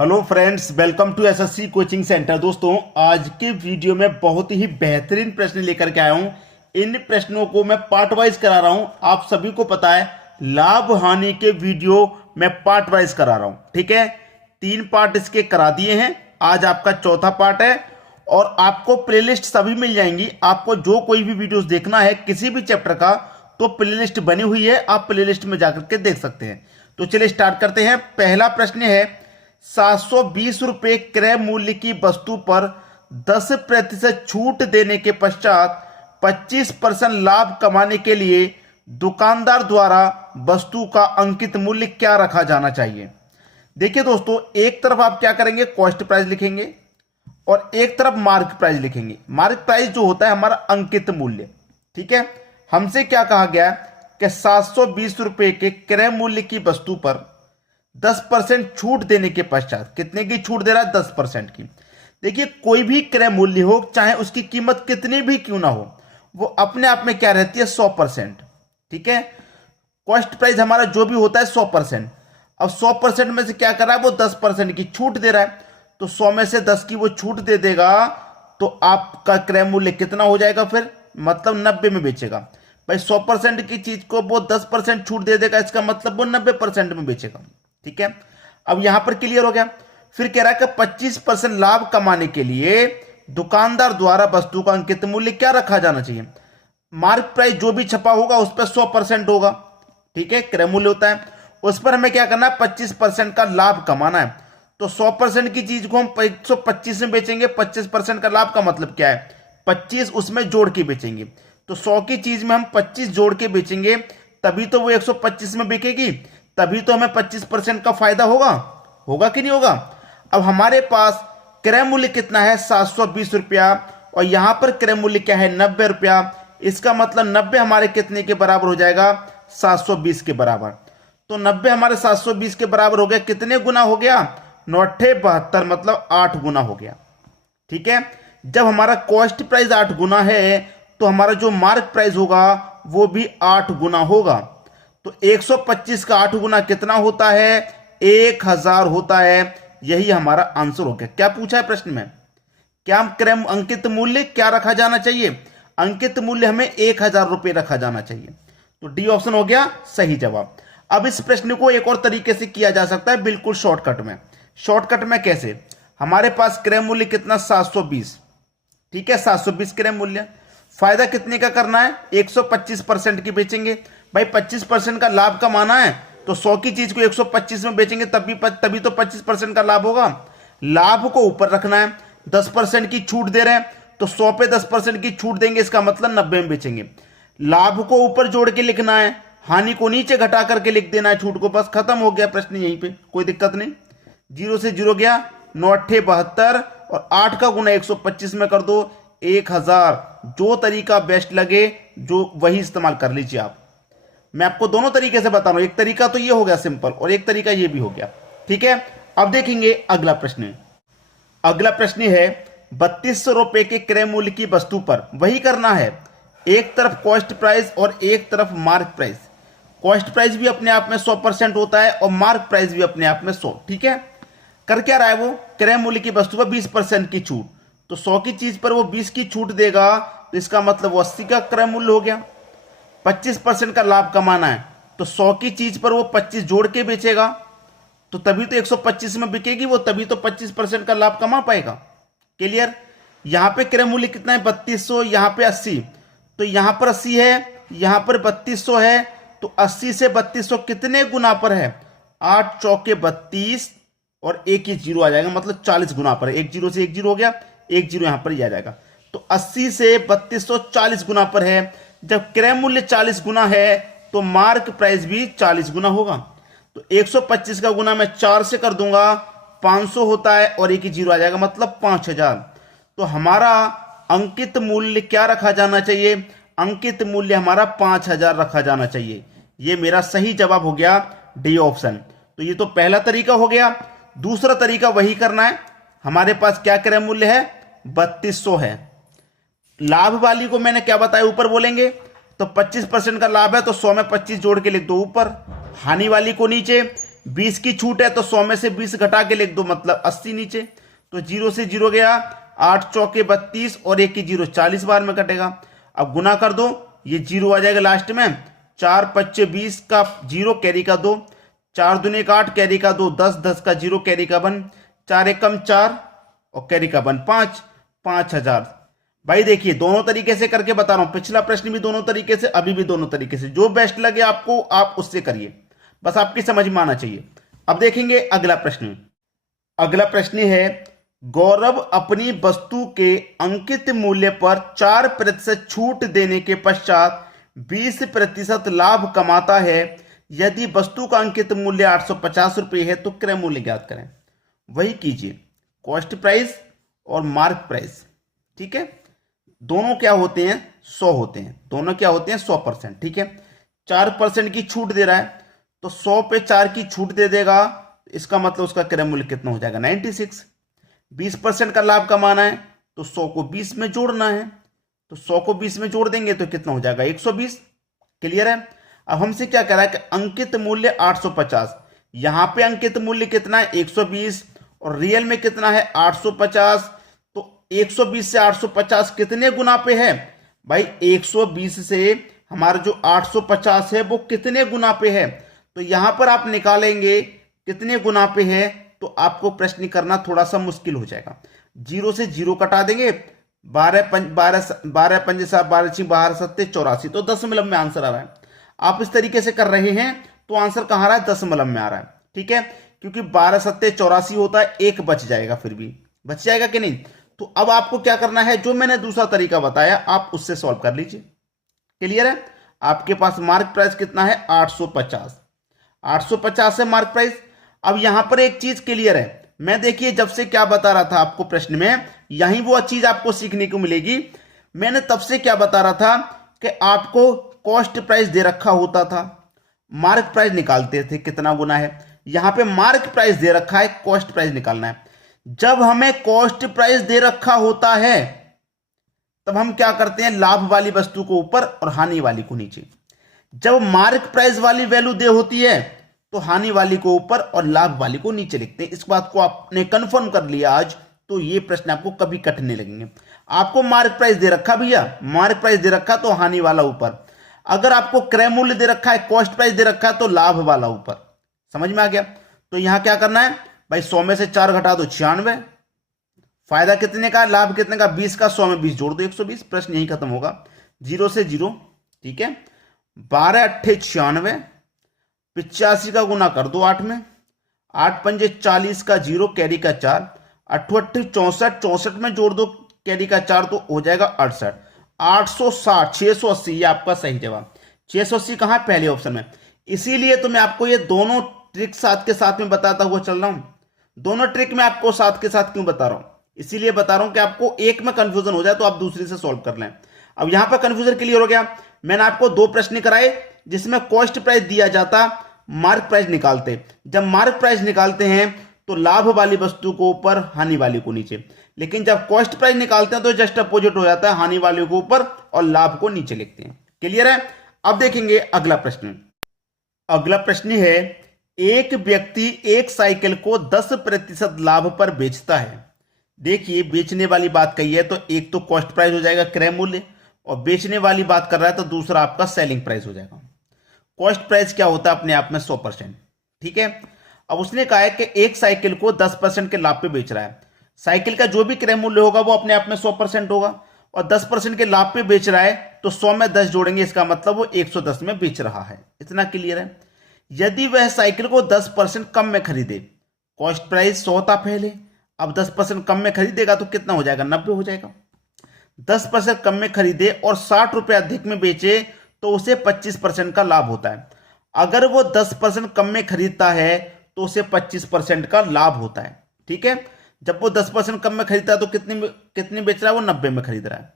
Hello friends, welcome to SSC coaching centre. दोस्तों, आज के वीडियो में बहुत ही बेहतरीन प्रश्न लेकर के आया हूं। इन प्रश्नों को मैं पार्ट वाइज करा रहा हूं। आप सभी को पता है, लाभ हानि के वीडियो मैं पार्ट वाइज करा रहा हूं। ठीक है, 3 पार्ट इसके करा दिए हैं, आज आपका चौथा पार्ट है। और आपको प्लेलिस्ट सभी मिल जाएंगी। आपको जो कोई भी वीडियोस देखना है किसी भी चैप्टर का, तो प्लेलिस्ट बनी हुई है, आप प्लेलिस्ट में जाकर के देख सकते हैं। तो चलिए स्टार्ट करते हैं। पहला प्रश्न है, 720 रुपये क्रय मूल्य की वस्तु पर 10% छूट देने के पश्चात 25% लाभ कमाने के लिए दुकानदार द्वारा वस्तु का अंकित मूल्य क्या रखा जाना चाहिए। देखिए दोस्तों, एक तरफ आप क्या करेंगे, कॉस्ट प्राइस लिखेंगे और एक तरफ मार्क प्राइस लिखेंगे। मार्क प्राइस जो होता है हमारा अंकित मूल्य। ठीक है, हमसे क्या कहा गया कि 720 रुपये के क्रय मूल्य की वस्तु पर 10% छूट देने के पश्चात, कितने की छूट दे रहा है, 10% की। देखिए, कोई भी क्रय मूल्य हो, चाहे उसकी कीमत कितनी भी क्यों ना हो, वो अपने आप में क्या रहती है, 100%। ठीक है, कॉस्ट प्राइस हमारा जो भी होता है 100%। अब 100% में से क्या कर रहा है, वो 10% की छूट दे रहा है, तो 100 में से 10 की वो छूट दे देगा, तो आपका क्रय मूल्य कितना हो जाएगा, फिर मतलब 90 में बेचेगा। भाई 100% की चीज को वो 10% छूट दे देगा, इसका मतलब वो 90% में बेचेगा। ठीक है, अब यहां पर क्लियर हो गया। फिर कह रहा है कि 25% लाभ कमाने के लिए दुकानदार द्वारा वस्तु का अंकित मूल्य क्या रखा जाना चाहिए। मार्क प्राइस जो भी छपा होगा उस पर 100% होगा। ठीक है, क्रय मूल्य होता है, उस पर हमें क्या करना है, 25% का लाभ कमाना है। तो 100% की चीज को हम 125 में बेचेंगे। 25% का लाभ का मतलब क्या है, 25 उसमें जोड़ के बेचेंगे। तो 100 की चीज में हम 25 जोड़ के बेचेंगे, तभी तो वो 125 में बिकेगी, तभी तो हमें 25% का फायदा होगा। होगा कि नहीं होगा। अब हमारे पास क्रय मूल्य कितना है, 720 रुपया, और यहां पर क्रय मूल्य क्या है, 90 रुपया। इसका मतलब 90 हमारे कितने के बराबर हो जाएगा, 720 के बराबर। तो 90 हमारे 720 के बराबर हो गया। कितने गुना हो गया, 9 72, मतलब 8 गुना हो गया। ठीक है, जब हमारा कॉस्ट प्राइस 8 गुना है, तो हमारा जो मार्क प्राइस होगा वो भी 8 गुना होगा। तो 125 का 8 गुना कितना होता है, 1000 होता है। यही हमारा आंसर हो गया। क्या पूछा है प्रश्न में, क्या क्रय अंकित मूल्य क्या रखा जाना चाहिए, अंकित मूल्य हमें 1000 रुपये रखा जाना चाहिए। तो डी ऑप्शन हो गया सही जवाब। अब इस प्रश्न को एक और तरीके से किया जा सकता है, बिल्कुल शॉर्टकट में। शॉर्टकट में कैसे, हमारे पास क्रय मूल्य कितना, 720। ठीक है, 720 क्रय मूल्य, फायदा कितने का करना है, 125% की बेचेंगे। भाई 25% का लाभ कमाना है, तो 100 की चीज को 125 में बेचेंगे, तभी तो 25% का लाभ होगा। लाभ को ऊपर रखना है, 10% की छूट दे रहे हैं, तो 100 पे 10% की छूट देंगे, इसका मतलब 90 में बेचेंगे। लाभ को ऊपर जोड़ के लिखना है, हानि को नीचे घटा करके लिख देना है, छूट को। बस खत्म हो गया प्रश्न यहीं पे, कोई दिक्कत नहीं। 0 से 0 गया, 9 72, और 8 का गुना 125 में कर दो, 1000। जो तरीका बेस्ट लगे, जो वही इस्तेमाल कर लीजिए आप। मैं आपको दोनों तरीके से बता रहा हूं, एक तरीका तो ये हो गया सिंपल, और एक तरीका ये भी हो गया। ठीक है, अब देखेंगे अगला प्रश्न। अगला प्रश्न है, 3200 रुपए के क्रय मूल्य की वस्तु पर वही करना है, एक तरफ कॉस्ट प्राइस और एक तरफ मार्क प्राइस। कॉस्ट प्राइस भी अपने आप में 100% होता है और मार्क प्राइस भी अपने आप में 100। ठीक है, कर क्या रहा है वो, क्रय मूल्य की वस्तु पर 20% की छूट, तो 100 की चीज पर वो 20 की छूट देगा, तो इसका मतलब वो 80 का क्रय मूल्य हो गया। 25% का लाभ कमाना है, तो 100 की चीज पर वो 25 जोड़ के बेचेगा, तो तभी तो 125 में बिकेगी वो, तभी तो 25% का लाभ कमा पाएगा। क्लियर। यहां पे क्रय मूल्य कितना है, 3200, यहां पे 80, तो यहां पर 80 है, यहां पर 3200 है, तो 80 से 3200 कितने गुना पर है, 8 चौके 32, और एक ही जीरो आ जाएगा, मतलब 40 गुना पर है। एक जीरो से एक जीरो हो गया, एक जीरो यहां पर ही आ जाएगा। तो 80 से 3200 40 गुना पर है। जब क्रय मूल्य 40 गुना है, तो मार्क प्राइस भी 40 गुना होगा। तो 125 का गुना मैं 4 से कर दूंगा, 500 होता है, और एक ही जीरो आ जाएगा, मतलब 5000। तो हमारा अंकित मूल्य क्या रखा जाना चाहिए, अंकित मूल्य हमारा 5000 रखा जाना चाहिए। ये मेरा सही जवाब हो गया, डी ऑप्शन। तो ये तो पहला तरीका हो गया। दूसरा तरीका वही करना है। हमारे पास क्या क्रय मूल्य है, 3200 है। लाभ वाली को मैंने क्या बताया, ऊपर बोलेंगे, तो 25% का लाभ है, तो 100 में 25 जोड़ के लिख दो ऊपर। हानि वाली को नीचे, 20 की छूट है तो 100 में से 20 घटा के लिख दो, मतलब 80 नीचे। तो 0 से 0 गया, 8 चौके 32 और 1 की 0, 40 बार में कटेगा। अब गुना कर दो, ये 0 आ जाएगा लास्ट में। 4 पच्चे 20 का 0 कैरी का 2, 4 दूने का 8 कैरी का 2, 10 10 का 0 कैरी का 1, 4 एकम 4 और कैरी का 1 5, 5000। भाई देखिए दोनों तरीके से करके बता रहा हूं, पिछला प्रश्न भी दोनों तरीके से, अभी भी दोनों तरीके से, जो बेस्ट लगे आपको आप उससे करिए, बस आपकी समझ में आना चाहिए। अब देखेंगे अगला प्रश्न। अगला प्रश्न है, गौरव अपनी वस्तु के अंकित मूल्य पर 4% छूट देने के पश्चात 20% लाभ कमाता है। यदि वस्तु का अंकित मूल्य 850 रुपये है तो क्रय मूल्य ज्ञात करें। वही कीजिए, कॉस्ट प्राइस और मार्क प्राइस, ठीक है। दोनों क्या होते हैं, 100 होते हैं, दोनों क्या होते हैं 100%, ठीक है। 4% की छूट दे रहा है तो 100 पे 4 की छूट दे देगा, इसका मतलब उसका क्रय मूल्य कितना हो जाएगा 96। 20% का लाभ कमाना है तो 100 को 20 में जोड़ना है, तो 100 को 20 में जोड़ देंगे तो कितना हो जाएगा 120। क्लियर है। अब हमसे क्या कह रहा है कि अंकित मूल्य 850, यहां पे अंकित मूल्य कितना है 120 और रियल में कितना है 850, तो 120 से 850 कितने गुना पे है भाई, 120 से हमारा जो 850 है वो कितने गुना पे है, तो यहां पर आप निकालेंगे कितने गुना पे है, तो आपको प्रश्न करना थोड़ा सा मुश्किल हो जाएगा। 0 से 0 कटा देंगे, 12 पंजे 7 12 6 12 7 84, तो दशमलव में आंसर आ रहा है। आप इस तरीके से कर रहे हैं तो आंसर कहां आ रहा है, दशमलव में आ रहा है, ठीक है, क्योंकि 12 7 84 होता है, एक बच जाएगा, फिर भी बच जाएगा कि नहीं। तो अब आपको क्या करना है, जो मैंने दूसरा तरीका बताया आप उससे सॉल्व कर लीजिए। क्लियर है। आपके पास मार्क प्राइस कितना है 850, 850 है मार्क प्राइस। अब यहां पर एक चीज क्लियर है, मैं देखिए जब से क्या बता रहा था आपको प्रश्न में, यही वो चीज आपको सीखने को मिलेगी। मैंने तब से क्या बता रहा था कि आपको कॉस्ट प्राइस दे रखा होता था, मार्क प्राइस निकालते थे कितना गुना है। यहां पे मार्क प्राइस दे रखा है, कॉस्ट प्राइस निकालना है। जब हमें कॉस्ट प्राइस दे रखा होता है तब हम क्या करते हैं, लाभ वाली वस्तु को ऊपर और हानि वाली को नीचे। जब मार्क प्राइस वाली वैल्यू दे होती है तो हानि वाली को ऊपर और लाभ वाली को नीचे लिखते हैं। इस बात को आपने कंफर्म कर लिया आज, तो ये प्रश्न आपको कभी कठिन नहीं लगेंगे। आपको मार्क प्राइस दे रखा भैया, मार्क प्राइस दे रखा तो हानि वाला ऊपर, अगर आपको क्रय मूल्य दे रखा है, कॉस्ट प्राइस दे रखा है तो लाभ वाला ऊपर। समझ में आ गया। तो यहां क्या करना है भाई, 100 में से 4 घटा दो 96, फायदा कितने का, लाभ कितने का 20 का, 100 में 20 जोड़ दो 120, प्रश्न यही खत्म होगा। 0 से 0, ठीक है। 12 अट्ठे 96, 85 का गुना कर दो 8 में, 8 पंजे 40 का 0 कैरी का 4, 8 अट्ठे 64, 64 में जोड़ दो कैरी का 4 तो हो जाएगा 68, 860, 680 ये आपका सही जवाब। 680 कहां, पहले ऑप्शन में। इसीलिए तो मैं आपको ये दोनों ट्रिक साथ के साथ में बताता हुआ चल रहा हूं। दोनों ट्रिक मैं आपको साथ के साथ क्यों बता रहा हूं, इसीलिए बता रहा हूं कि आपको एक में कंफ्यूजन हो जाए तो आप दूसरी से सॉल्व कर लें। अब यहां पर कंफ्यूजन क्लियर हो गया। मैंने आपको 2 प्रश्न कराए जिसमें कॉस्ट प्राइस दिया जाता, मार्क प्राइस निकालते। जब मार्क प्राइस निकालते हैं तो लाभ वाली वस्तु को ऊपर, हानि वाली को नीचे, लेकिन जब कॉस्ट प्राइस निकालते हैं तो जस्ट अपोजिट हो जाता है, हानि वाले को ऊपर और लाभ को नीचे लिखते हैं। क्लियर है। अब देखेंगे अगला प्रश्न। अगला प्रश्न है, एक व्यक्ति एक साइकिल को 10% लाभ पर बेचता है। देखिए बेचने वाली बात कही है तो एक तो कॉस्ट प्राइस हो जाएगा क्रय मूल्य, और बेचने वाली बात कर रहा है तो दूसरा आपका सेलिंग प्राइस हो जाएगा। कॉस्ट प्राइस क्या होता है अपने आप में 100%, ठीक है। अब उसने कहा है कि एक साइकिल को 10% के लाभ पे बेच रहा है। साइकिल का जो भी क्रय मूल्य होगा वो अपने आप में 100% होगा, और 10% के लाभ पे बेच रहा है तो 100 में 10 जोड़ेंगे, इसका मतलब वो 110 में बेच रहा है। इतना क्लियर है। यदि वह साइकिल को 10% कम में खरीदे, कॉस्ट प्राइस 100 था पहले, अब 10% कम में खरीदेगा तो कितना हो जाएगा 90 हो जाएगा। 10% कम में खरीदे और 60 रुपए अधिक में बेचे तो उसे 25% का लाभ होता है। अगर वो 10% कम में खरीदता है तो उसे 25% का लाभ होता है, ठीक है। जब वो 10% कम में खरीदता है तो कितनी बेच रहा है, वो 90 में खरीद रहा है,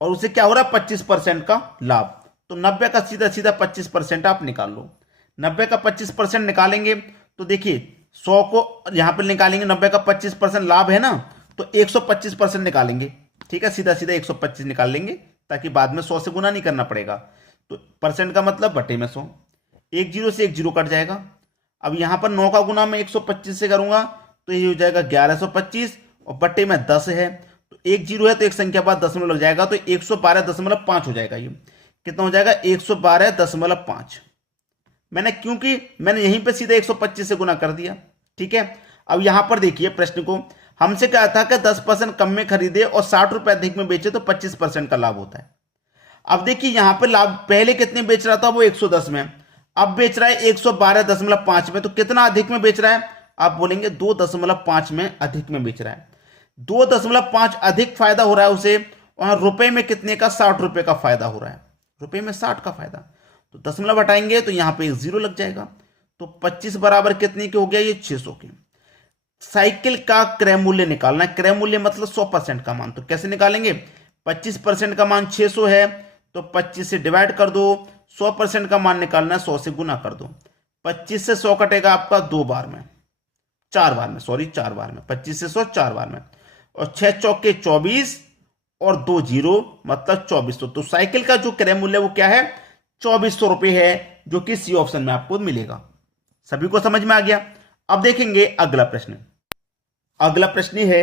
और उसे क्या हो रहा है 25% का लाभ। तो 90 का सीधा सीधा 25% आप निकाल लो। 90 का 25% निकालेंगे तो देखिए 100 को यहां पर निकालेंगे, 90 का 25% लाभ है ना, तो 125% निकालेंगे, ठीक है। सीधा सीधा 125 निकाल लेंगे ताकि बाद में 100 से गुना नहीं करना पड़ेगा। तो परसेंट का मतलब बटे में 100, 1 0 से 1 0 कट जाएगा। अब यहाँ पर 9 का गुना मैं 125 से करूंगा तो ये हो जाएगा 1125 और बट्टे में 10 है, तो एक जीरो है तो एक संख्या बाद दशमलव लग जाएगा, तो 112.5 हो जाएगा। ये कितना हो जाएगा? 112.5। क्योंकि मैंने यहीं पे सीधे 125 से गुना कर दिया। ठीक है, अब यहां पर देखिए प्रश्न को हमसे कहा था कि 10% कम में खरीदे और 60 रुपए अधिक में बेचे तो 25% का लाभ होता है। अब देखिए यहां पर लाभ पहले कितने बेच रहा था? वो 110 में, अब बेच रहा है 112.5 में, तो कितना अधिक में बेच रहा है? आप बोलेंगे 2.5 में अधिक में बेच रहा है। 2.5 अधिक फायदा हो रहा है उसे, वहां रुपए में कितने का? 60 रुपए का फायदा हो रहा है, रुपए में 60 का फायदा, तो दशमलव हटाएंगे तो यहां पे एक जीरो लग जाएगा, तो 25 बराबर कितने के हो गया? ये 600 के। साइकिल का क्रय मूल्य निकालना है, क्रय मूल्य मतलब 100% का मान, तो कैसे निकालेंगे? 25% का मान 600 है तो 25 से डिवाइड कर दो, 100% का मान निकालना है 100 से गुना कर दो। 25 से 100 कटेगा आपका 4 बार में, 25 से 100 4 बार में, और 6 चौके 24 और 2 जीरो मतलब 2400। तो साइकिल का जो क्रय मूल्य वो क्या है? 2400 रुपए है, जो कि सी ऑप्शन में आपको मिलेगा। सभी को समझ में आ गया? अब देखेंगे अगला प्रश्न। अगला प्रश्न है,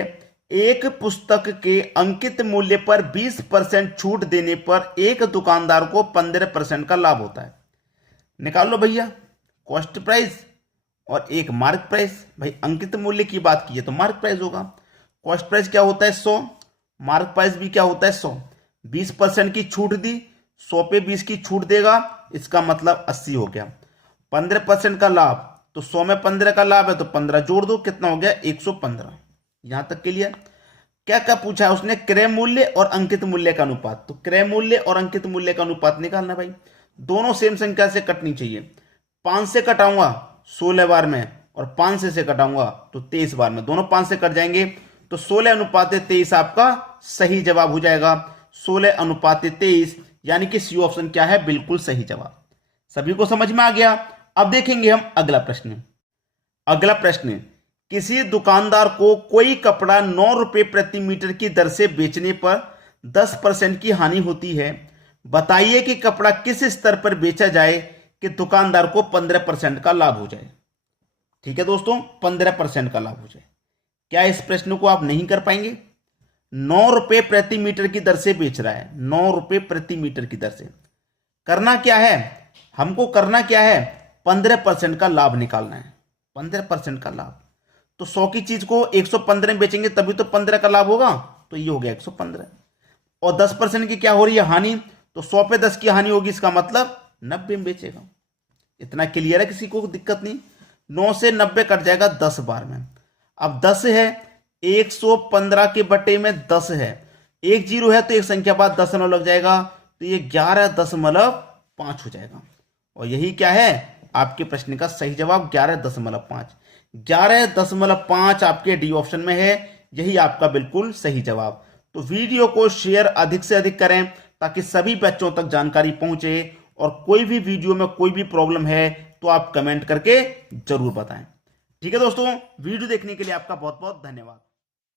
एक पुस्तक के अंकित मूल्य पर 20% छूट देने पर एक दुकानदार को 15% का लाभ होता है। निकाल लो भैया, कॉस्ट प्राइस और एक मार्क प्राइस। भाई अंकित मूल्य की बात की है तो मार्क प्राइस होगा। कॉस्ट प्राइस क्या होता है? 100। मार्क प्राइस भी क्या होता है? 100। 20% की छूट दी, 100 पे 20 की छूट देगा, इसका मतलब 80 हो गया। 15% का लाभ, तो 100 में 15 का लाभ है तो 15 जोड़ दो, कितना हो गया? 115। यहां तक क्लियर? क्या क्या पूछा है उसने? क्रय मूल्य और अंकित मूल्य का अनुपात। तो क्रय मूल्य और अंकित मूल्य का अनुपात निकालना भाई, दोनों सेम संख्या से कटनी चाहिए। 5 से कटाऊंगा 16 बार में, और 5 से कटाऊंगा तो 23 बार में, दोनों 5 से कट जाएंगे, तो 16 अनुपात 23 आपका सही जवाब हो जाएगा। 16 अनुपात 23 यानी कि सी ऑप्शन क्या है? बिल्कुल सही जवाब। सभी को समझ में आ गया? अब देखेंगे हम अगला प्रश्न। अगला प्रश्न, किसी दुकानदार को कोई कपड़ा 9 रुपए प्रति मीटर की दर से बेचने पर 10% की हानि होती है। बताइए कि कपड़ा किस स्तर पर बेचा जाए कि दुकानदार को 15% का लाभ हो जाए। ठीक है दोस्तों, 15% का लाभ हो जाए। क्या इस प्रश्न को आप नहीं कर पाएंगे? 9 रुपए प्रति मीटर की दर से बेच रहा है, 9 रुपए प्रति मीटर की दर से। करना क्या है हमको? करना क्या है? 15% का लाभ निकालना है, 15% का लाभ। तो 100 की चीज को 115 में बेचेंगे तभी तो 15 का लाभ होगा, तो ये हो गया 115। और 10% की क्या हो रही है? हानि। तो 100 पे 10 की हानि होगी, इसका मतलब 90 में बेचेगा। इतना क्लियर है? किसी को दिक्कत नहीं? 9 से 90 कट जाएगा 10 बार में। अब 10 है, 115 के बटे में 10 है, एक जीरो है तो एक संख्या बाद दशमलव लग जाएगा, तो ये 11.5 हो जाएगा। और यही क्या है? आपके प्रश्न का सही जवाब 11.5। 11.5 आपके डी ऑप्शन में है, यही आपका बिल्कुल सही जवाब। तो वीडियो को शेयर अधिक से अधिक करें ताकि सभी बच्चों तक जानकारी पहुंचे, और कोई भी वीडियो में कोई भी प्रॉब्लम है तो आप कमेंट करके जरूर बताएं। ठीक है दोस्तों, वीडियो देखने के लिए आपका बहुत बहुत धन्यवाद।